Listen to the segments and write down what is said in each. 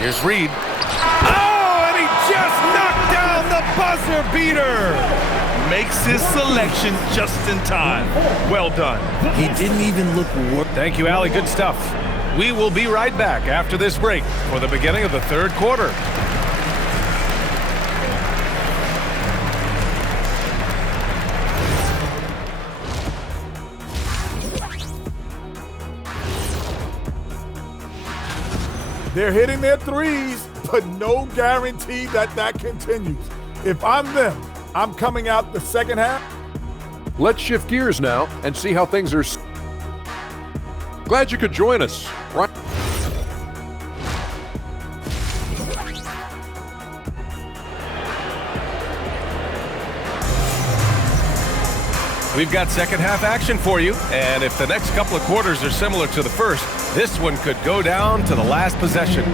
Here's Reed. Oh, and he just knocked down the buzzer beater. Makes his selection just in time. Well done. He didn't even look worried. Thank you, Allie. Good stuff. We will be right back after this break for the beginning of the third quarter. They're hitting their threes, but no guarantee that that continues. If I'm them, I'm coming out the second half. Let's shift gears now and see how things are. Glad you could join us. Right. We've got second half action for you, and if the next couple of quarters are similar to the first, this one could go down to the last possession.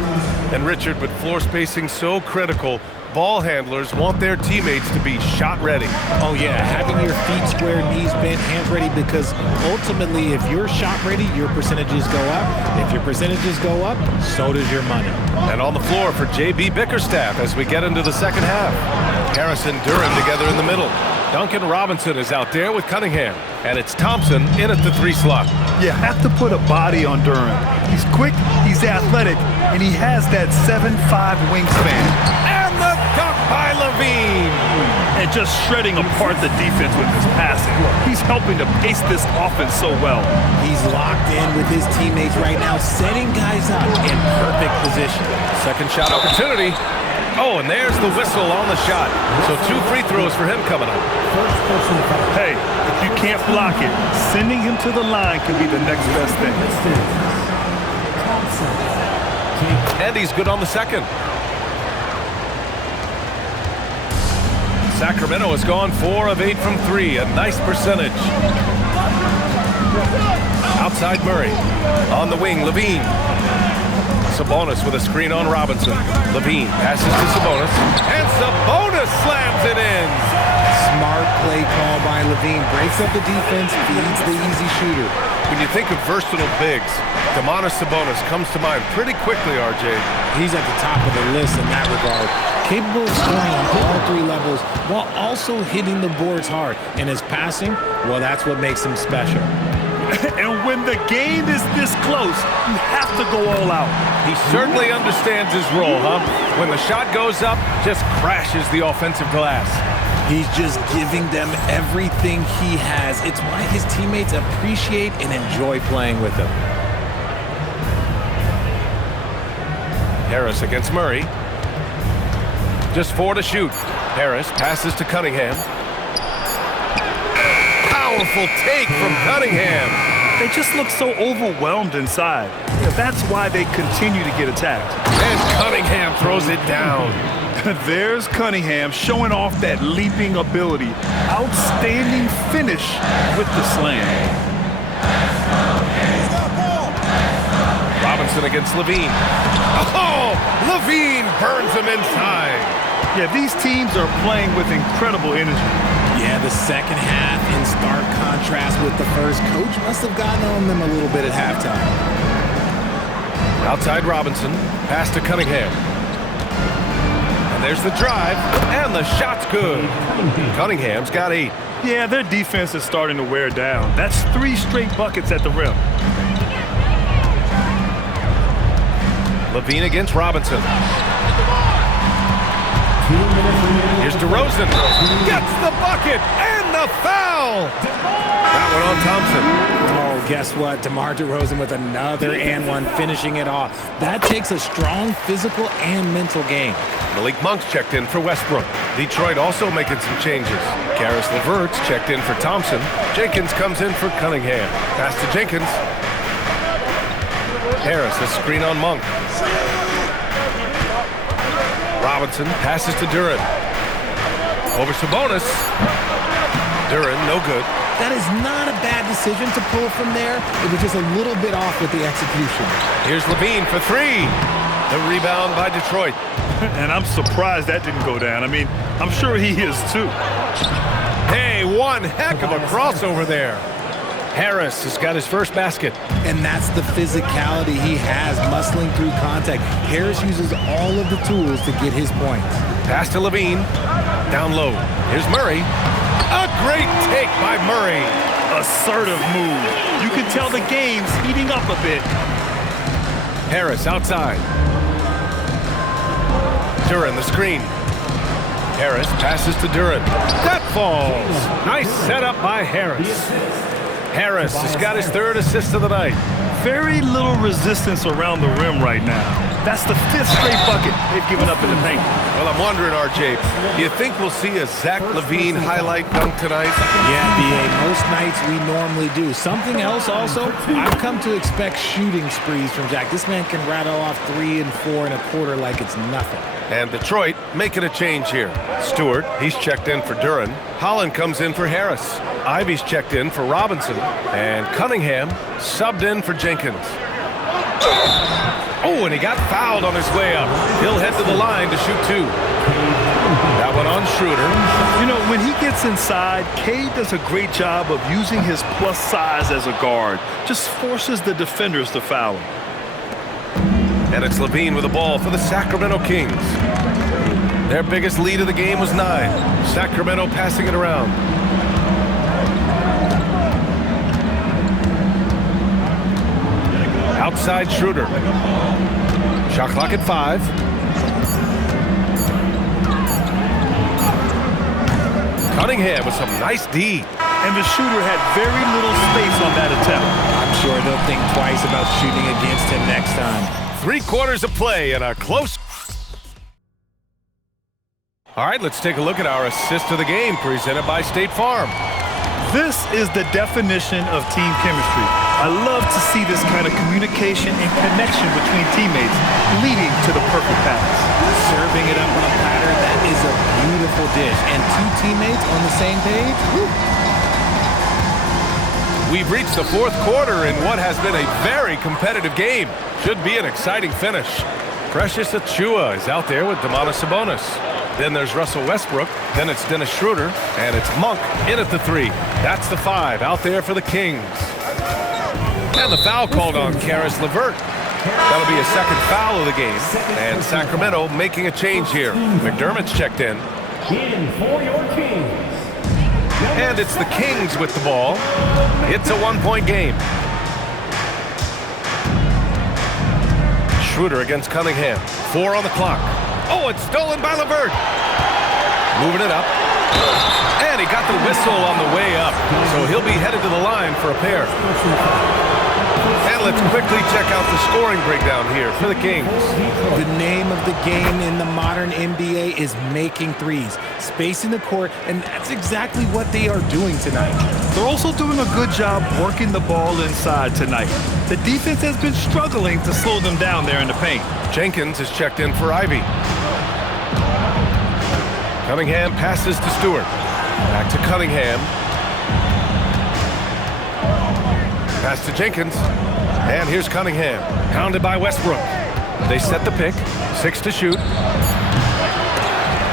And Richard, with floor spacing so critical, ball handlers want their teammates to be shot ready. Oh yeah, having your feet square, knees bent, hands ready, because ultimately if you're shot ready, your percentages go up. If your percentages go up, so does your money. And on the floor for J.B. Bickerstaff as we get into the second half. Harris and Duren together in the middle. Duncan Robinson is out there with Cunningham. And it's Thompson in at the 3 slot. You have to put a body on Duren. He's quick, he's athletic, and he has that 7'5" wingspan. And the dunk by Levine. And just shredding apart the defense with his passing. He's helping to pace this offense so well. He's locked in with his teammates right now, setting guys up in perfect position. Second shot opportunity. Oh, and there's the whistle on the shot. So 2 free throws for him coming up. Hey, if you can't block it, sending him to the line could be the next best thing. And he's good on the second. Sacramento has gone 4 of 8 from 3, a nice percentage. Outside Murray. On the wing, Levine. Sabonis with a screen on Robinson. Levine passes to Sabonis. And Sabonis slams it in. Smart play call by Levine. Breaks up the defense, feeds the easy shooter. When you think of versatile bigs, Domantas Sabonis comes to mind pretty quickly, RJ. He's at the top of the list in that regard. Capable of scoring on all 3 levels while also hitting the boards hard. And his passing, well, that's what makes him special. And when the game is this close, you have to go all out. He certainly understands his role, huh? When the shot goes up, just crashes the offensive glass. He's just giving them everything he has. It's why his teammates appreciate and enjoy playing with him. Harris against Murray. Just 4 to shoot. Harris passes to Cunningham. Powerful take from Cunningham. They just look so overwhelmed inside. That's why they continue to get attacked. And Cunningham throws it down. There's Cunningham showing off that leaping ability. Outstanding finish with the slam. Robinson against Levine. Oh, Levine burns him inside. Yeah, these teams are playing with incredible energy. Yeah, the second half in stark contrast with the first. Coach must have gotten on them a little bit at halftime. Outside Robinson, pass to Cunningham. And there's the drive, and the shot's good. Cunningham's got 8. Yeah, their defense is starting to wear down. That's 3 straight buckets at the rim. Levine against Robinson. Here's DeRozan. Gets the bucket and the foul. That one on Thompson. Oh, guess what? DeMar DeRozan with another and one, finishing it off. That takes a strong physical and mental game. Malik Monk's checked in for Westbrook. Detroit also making some changes. Karis LeVert's checked in for Thompson. Jenkins comes in for Cunningham. Pass to Jenkins. Harris, a screen on Monk. Robinson passes to Duren. Over Sabonis. Duren, no good. That is not a bad decision to pull from there. It was just a little bit off with the execution. Here's Levine for 3. The rebound by Detroit. And I'm surprised that didn't go down. I mean, I'm sure he is too. Hey, one heck of a crossover there. Harris has got his first basket. And that's the physicality he has, muscling through contact. Harris uses all of the tools to get his points. Pass to Levine. Down low. Here's Murray. A great take by Murray. Assertive move. You can tell the game's heating up a bit. Harris outside. Duren the screen. Harris passes to Duren. That falls. Nice setup by Harris. Harris has got his third assist of the night. Very little resistance around the rim right now. That's the 5th straight bucket they've given up in the paint. Well, I'm wondering, RJ, do you think we'll see a Zach LaVine highlight dunk tonight? Yeah, B.A., most nights we normally do. Something else also, I've come to expect shooting sprees from Zach. This man can rattle off 3 and 4 and a quarter like it's nothing. And Detroit making a change here. Stewart, he's checked in for Duren. Holland comes in for Harris. Ivy's checked in for Robinson. And Cunningham subbed in for Jenkins. Oh, and he got fouled on his way up. He'll head to the line to shoot 2. That one on Schroeder. You know, when he gets inside, Cade does a great job of using his plus size as a guard. Just forces the defenders to foul him. And it's Levine with the ball for the Sacramento Kings. Their biggest lead of the game was 9. Sacramento passing it around. Outside Schroeder. Shot clock at 5. Cunningham with some nice D. And the shooter had very little space on that attempt. I'm sure they'll think twice about shooting against him next time. 3 quarters of play and a close. All right, let's take a look at our assist of the game presented by State Farm. This is the definition of team chemistry. I love to see this kind of communication and connection between teammates leading to the perfect pass. Serving it up on a platter, that is a beautiful dish. And 2 teammates on the same page? Woo. We've reached the 4th quarter in what has been a very competitive game. Should be an exciting finish. Precious Achiuwa is out there with Domantas Sabonis. Then there's Russell Westbrook. Then it's Dennis Schroeder. And it's Monk in at the 3. That's the 5 out there for the Kings. And the foul called on Caris LeVert. That'll be a second foul of the game. And Sacramento making a change here. McDermott's checked in. In for your Kings. And it's the Kings with the ball. It's a 1-point game. Schroeder against Cunningham. 4 on the clock. Oh, it's stolen by LeVert. Moving it up. And he got the whistle on the way up. So he'll be headed to the line for a pair. And let's quickly check out the scoring breakdown here for the Kings. The name of the game in the modern NBA is making threes, spacing the court, and that's exactly what they are doing tonight. They're also doing a good job working the ball inside tonight. The defense has been struggling to slow them down there in the paint. Jenkins is checked in for Ivy. Cunningham passes to Stewart. Back to Cunningham. Pass to Jenkins. And here's Cunningham. Pounded by Westbrook. They set the pick. 6 to shoot.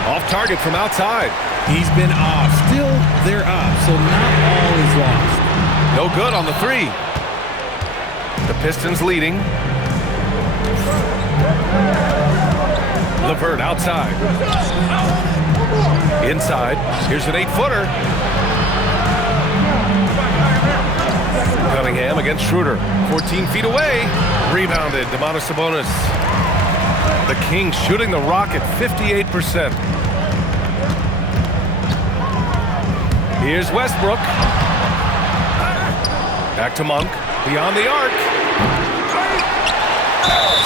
Off target from outside. He's been off. Still, they're up, so not all is lost. No good on the 3. The Pistons leading. LeVert outside. Inside. Here's an 8-footer. Cunningham against Schroeder. 14 feet away. Rebounded. Domantas Sabonis. The Kings shooting the rock at 58%. Here's Westbrook. Back to Monk. Beyond the arc.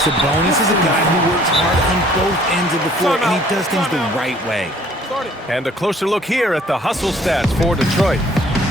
Sabonis is a guy who works hard on both ends of the floor, and he does things the right way. And a closer look here at the hustle stats for Detroit.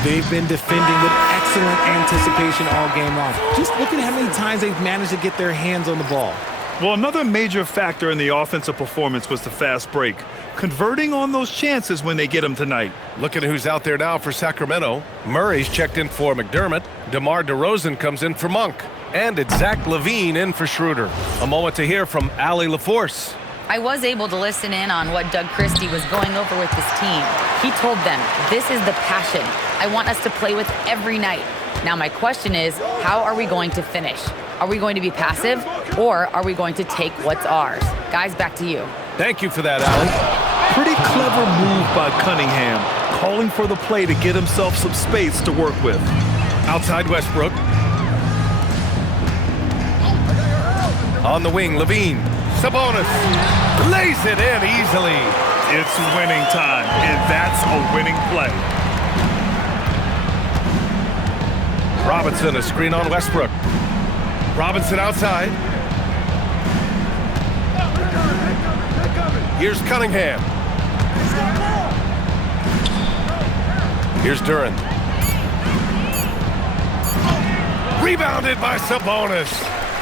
They've been defending with excellent anticipation all game long. Just look at how many times they've managed to get their hands on the ball. Well, another major factor in the offensive performance was the fast break. Converting on those chances when they get them tonight. Look at who's out there now for Sacramento. Murray's checked in for McDermott. DeMar DeRozan comes in for Monk. And it's Zach LaVine in for Schroeder. A moment to hear from Allie LaForce. I was able to listen in on what Doug Christie was going over with this team. He told them, this is the passion I want us to play with every night. Now my question is, how are we going to finish? Are we going to be passive, or are we going to take what's ours? Guys, back to you. Thank you for that, Allie. Pretty clever move by Cunningham, calling for the play to get himself some space to work with. Outside Westbrook. On the wing, Levine. Sabonis lays it in easily. It's winning time, and that's a winning play. Robinson, a screen on Westbrook. Robinson outside. Here's Cunningham. Here's Duren. Rebounded by Sabonis.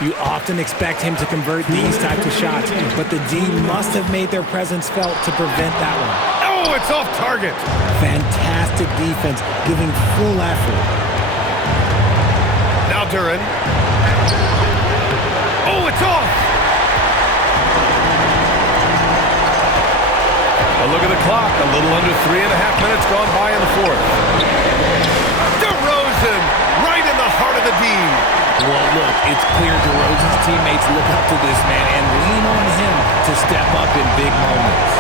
You often expect him to convert these types of shots, but the D must have made their presence felt to prevent that one. Oh, it's off target. Fantastic defense, giving full effort. Now Duren. Oh, it's off. A look at the clock. A little under 3.5 minutes gone by in the fourth. DeRozan right in the heart of the D. Well, look, it's clear DeRozan's teammates look up to this man and lean on him to step up in big moments.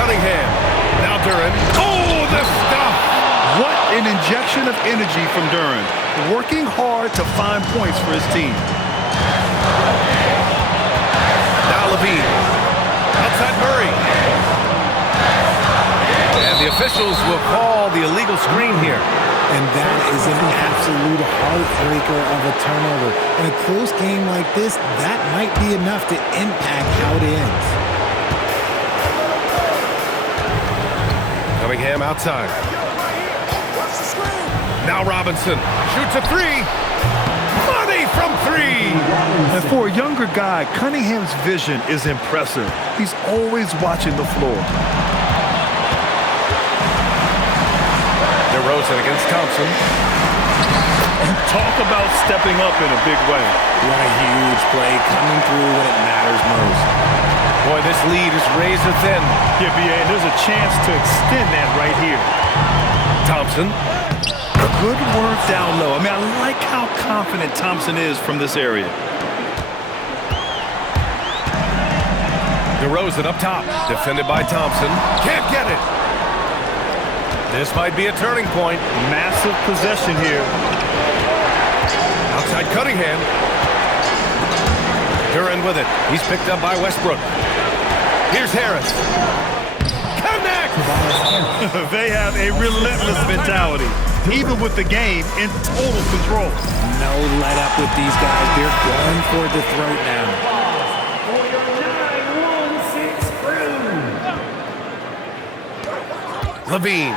Cunningham. Now Duren. Oh, the stuff. What an injection of energy from Duren, working hard to find points for his team. Now Levine. Outside Murray. And the officials will call the illegal screen here. And that is an absolute heartbreaker of a turnover. In a close game like this, that might be enough to impact how it ends. Cunningham outside. Now Robinson shoots a three. Money from three. And for a younger guy, Cunningham's vision is impressive. He's always watching the floor. DeRozan against Thompson. Talk about stepping up in a big way. What a huge play coming through when it matters most. Boy, this lead is razor thin. Yeah, BA, and there's a chance to extend that right here. Thompson. Good work down low. I mean, I like how confident Thompson is from this area. DeRozan up top. Defended by Thompson. Can't get it. This might be a turning point. Massive possession here. Outside Cunningham. Duren with it. He's picked up by Westbrook. Here's Harris. Connect! They have a relentless mentality, even with the game in total control. No let up with these guys. They're going for the throat now. For your 9-1-6 crew. Levine.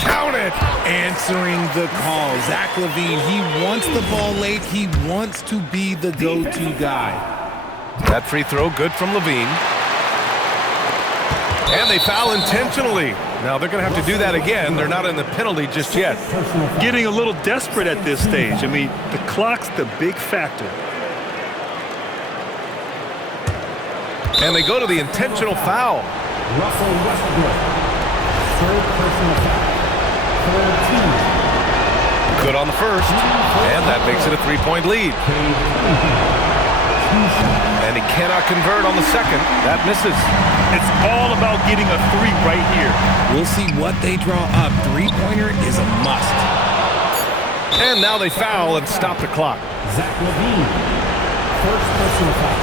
Count it! Answering the call. Zach LaVine, he wants the ball late. He wants to be the go-to guy. That free throw good from Levine. And they foul intentionally. Now they're going to have to do that again. They're not in the penalty just yet. Getting a little desperate at this stage. I mean, the clock's the big factor. And they go to the intentional foul. Russell Westbrook. Third personal foul. Third team. Good on the first. And that makes it a three-point lead. And he cannot convert on the second. That misses. It's all about getting a three right here. We'll see what they draw up. Three-pointer is a must. And now they foul and stop the clock. Zach LaVine. First personal foul.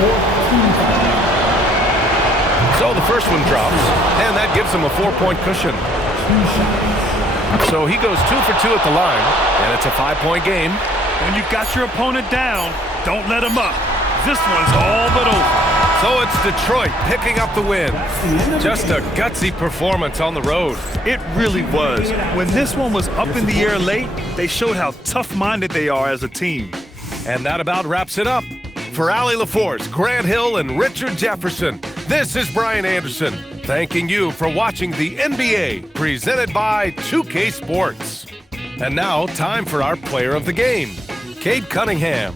Fourth team foul. So the first one drops, and that gives him a 4-point cushion. So he goes 2 for 2 at the line, and it's a 5-point game. When you got your opponent down, don't let him up. This one's all but over. So it's Detroit picking up the win. Just a gutsy performance on the road. It really was. When this one was up in the air late, they showed how tough-minded they are as a team. And that about wraps it up. For Allie LaForce, Grant Hill, and Richard Jefferson, this is Brian Anderson, thanking you for watching the NBA, presented by 2K Sports. And now, time for our player of the game, Cade Cunningham.